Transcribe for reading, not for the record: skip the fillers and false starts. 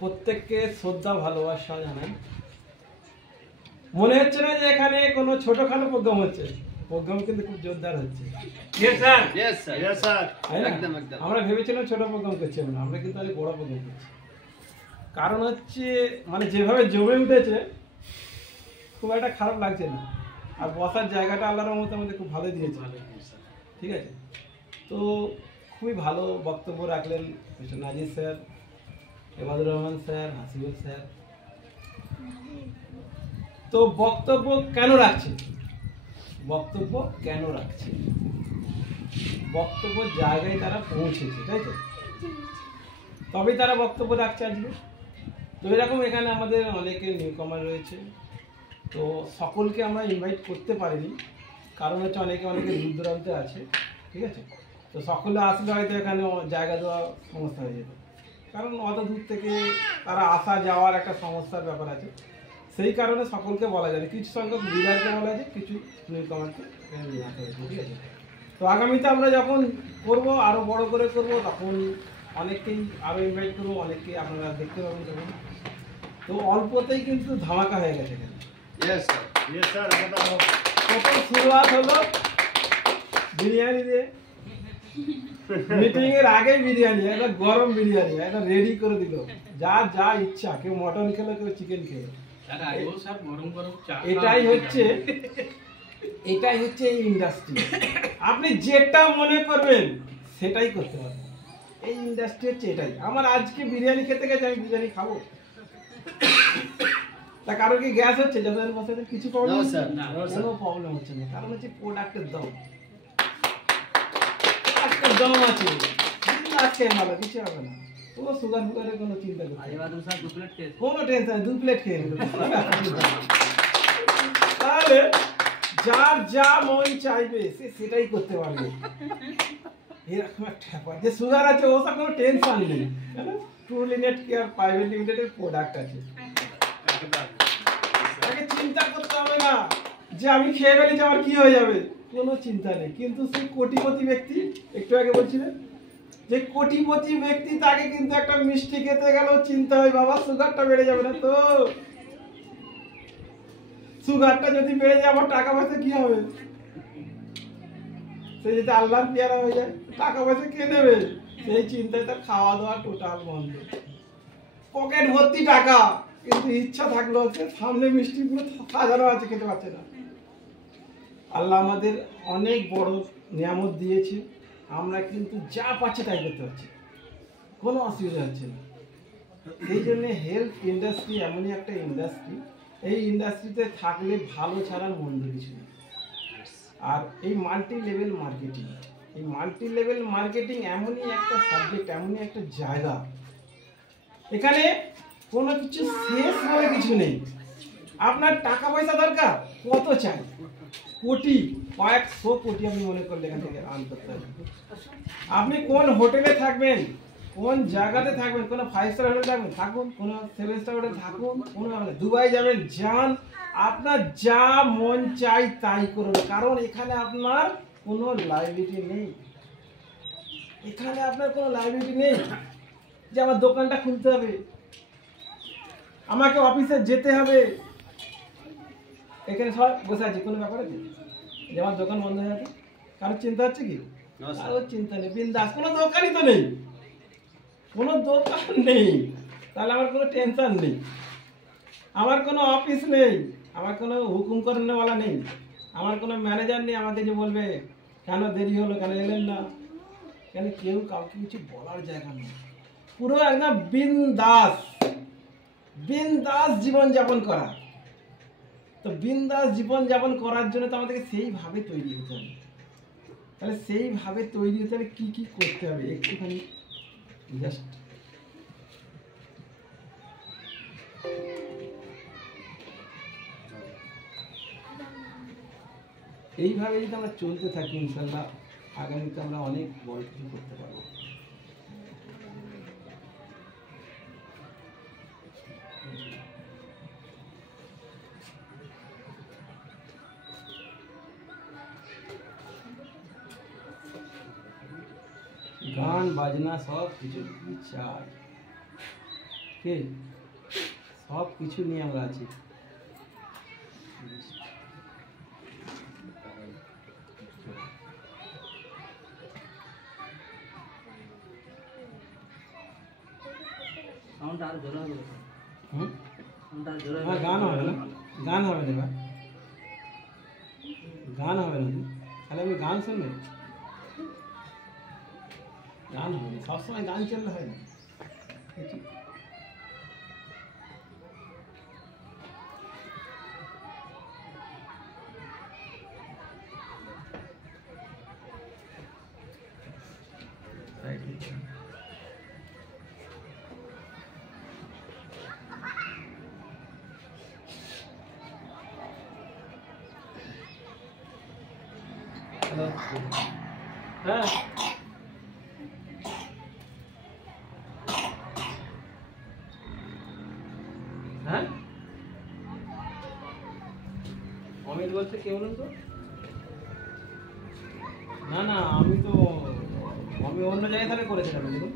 প্রত্যেককে শ্রদ্ধা ভালোবাসা জানাই। মনে হচ্ছে না যে এখানে কোনো ছোটখাটো প্রোগ্রাম হচ্ছে, প্রোগ্রাম কিন্তু খুব জোরদার হচ্ছে। আমরা ভেবেছিলাম ছোট প্রোগ্রাম করছি, আমরা কিন্তু আজ বড় প্রোগ্রাম করছি। কারণ হচ্ছে মানে যেভাবে জমে উঠেছে খুব একটা খারাপ লাগছে না, আর বসার জায়গাটা আল্লাহর মতো আমাদের খুব ভালো দিয়েছে। ঠিক আছে, তো খুবই ভালো বক্তব্য রাখলেন mister Nazir sir, Ebadur Rahman sir, Hasibul sir. তো বক্তব্য কেন রাখছে, বক্তব্য কেন রাখছে, বক্তব্য জায়গায় তারা পৌঁছেছে, তাই তো, তবেই তারা বক্তব্য রাখছে আজকে। তো এরকম এখানে আমাদের অনেকে নিউ কামার রয়েছে, তো সকলকে আমরা ইনভাইট করতে পারিনি, কারণ হচ্ছে অনেকে দূর দূরান্তে আছে। ঠিক আছে, তো সকলে আসলে হয়তো এখানে জায়গা দেওয়া সমস্যা হয়ে যেত, কারণ অত দূর থেকে তারা আসা যাওয়ার একটা সমস্যার ব্যাপার আছে। সেই কারণে সকলকে বলা যায়, কিছু সংখ্যক লিডারকে বলা যায়, কিছু নিউ কামারকে নিয়ে আসা হয়েছে। ঠিক আছে, তো আগামীতে আমরা যখন করব আরও বড় করে করব, তখন অনেককেই আরও ইনভাইট করবো, অনেককে আপনারা দেখতে পাবেন তখন। তো অল্পতেই কিন্তু ধামাকা হয়ে গেছে এখানে। প্রথম শুরুয়াত হলো বিরিয়ানি দিয়ে, মিটিং এর আগেই বিরিয়ানি, একটা গরম বিরিয়ানি একটা রেডি করে দিল, যা যা ইচ্ছা, কেউ মটন খেলো, কেউ চিকেন খেলো। এটাই হচ্ছে এই ইন্ডাস্ট্রি। আপনি যেটা মনে করবেন সেটাই করতে পারবেন, এই ইন্ডাস্ট্রি হচ্ছে এটাই। আমার আজকে বিরিয়ানি খেতে গেছে, আমি বিরিয়ানি খাবো, তা কারো কি গ্যাস হচ্ছে? যাদের বসে কিছু প্রবলেম হচ্ছে না, কোনো প্রবলেম হচ্ছে না, কারণ হচ্ছে প্রোডাক্টের দাম, প্রোডাক্টের দাম আছে, আজকে ভালো কিছু হবে না, কোনো সুগার ফুগারের কোনো চিন্তা করতে কোনো টেনশন, 2 প্লেট খেয়ে নেবে। তাহলে যার যা মন চাইবে সে সেটাই করতে পারবে। এরকম একটা ব্যাপার, যে সুগার আছে ও সব কোনো টেনশন নেই, ট্রুলিনেট কেয়ার প্রাইভেট লিমিটেডের প্রোডাক্ট আছে, তাকে চিন্তা করতে হবে না যে আমি খেয়ে ফেলেছি আমার কি হয়ে যাবে, কোনো চিন্তা নেই। কিন্তু সেই কোটিপতি ব্যক্তি, একটু আগে বলছিলেন যে কোটিপতি ব্যক্তি, তাকে কিন্তু একটা মিষ্টি খেতে গেলেও চিন্তা হয়, বাবা সুগারটা বেড়ে যাবে না তো, সুগারটা যদি বেড়ে যায় আমার টাকা পয়সা কি হবে, সে যদি আল্লাহর পেয়ারা হয়ে যায় টাকা পয়সা কে নেবে, সেই চিন্তায় তার খাওয়া দাওয়া টোটাল বন্ধ, পকেট ভর্তি টাকা, কিন্তু ইচ্ছা থাকলো হচ্ছে সামনে মিষ্টি পুরো সাজানো আছে, খেতে পারছে না। আল্লাহ আমাদের অনেক বড় নিয়ামত দিয়েছে, আমরা কিন্তু যা পাচ্ছি তাই করতে পারছি, কোনো অসুবিধা হচ্ছে না। সেই জন্য হেলথ ইন্ডাস্ট্রি এমনই একটা ইন্ডাস্ট্রি, এই ইন্ডাস্ট্রিতে থাকলে ভালো ছাড়া মন্দ কিছু নেই। আর এই মাল্টি লেভেল মার্কেটিং এমনই একটা সাবজেক্ট, এমনই একটা জায়গা, এখানে কোনো কিছু শেষ বলে কিছু নেই। আপনার টাকা পয়সা দরকার, কত চাই, কোটি, কয়েকশো কোটি আপনি মনে করলে এখান থেকে আনতে পারবেন। আপনি কোন হোটেলে থাকবেন, কোন জায়গাতে থাকবেন, কোনো 5 স্টার হোটেলে থাকবেন থাকুন, কোনো 7 স্টার হোটেলে থাকুন, কোনো দুবাই যাবেন যান, আপনার যা মন চাই তাই করুন, কারণ এখানে আপনার কোনো লাইবিলিটি নেই। এখানে আপনার কোনো লাইবিলিটি নেই যে আমার দোকানটা খুলতে হবে, আমাকে অফিসে যেতে হবে, এখানে সবাই বসে আছে, কোনো ব্যাপার আছে যে আমার দোকান বন্ধ হয়ে যাবে, কারোর চিন্তা হচ্ছে কি? কারোর চিন্তা নেই, বিন্দাস, কোনো দোকানই তো নেই, কোনো দোকান নেই, তাহলে আমার কোনো টেনশন নেই, আমার কোনো অফিস নেই, আমার কোনো হুকুম করানোওয়ালা নেই, আমার কোনো ম্যানেজার নেই আমাকে যে বলবে কেন দেরি হলো, কেন এলেন না, কেন কেউ কাউকে কিছু বলার জায়গা নেই, পুরো একদম বিন্দাস জীবনযাপন করা। তো বিন্দাস জীবনযাপন করার জন্য তো আমাদেরকে সেইভাবে তৈরি হতে হবে। তাহলে সেইভাবে তৈরি হতে হলে কি কি করতে হবে, একটুখানি জাস্ট এইভাবে যদি আমরা চলতে থাকি, ইনশাল্লাহ আগামীতে আমরা অনেক বড় কিছু করতে পারবো। গান বাজনা সব কিছু চাই, কে সব কিছু নিয়ে আমরা আছি। সাউন্ড আর জোরে হবে। সাউন্ড আর জোরে হবে। গান হবে না, গান হবে না, গান হবে না, তাহলে আমি গান শুনবে, গান হবে না, সবসময় গান চললে হয় না। হ্যাঁ হ্যাঁ অমিত বলতে কে বলুন তো? না না, আমি অন্য জায়গায় তাহলে করেছিলাম দেখুন।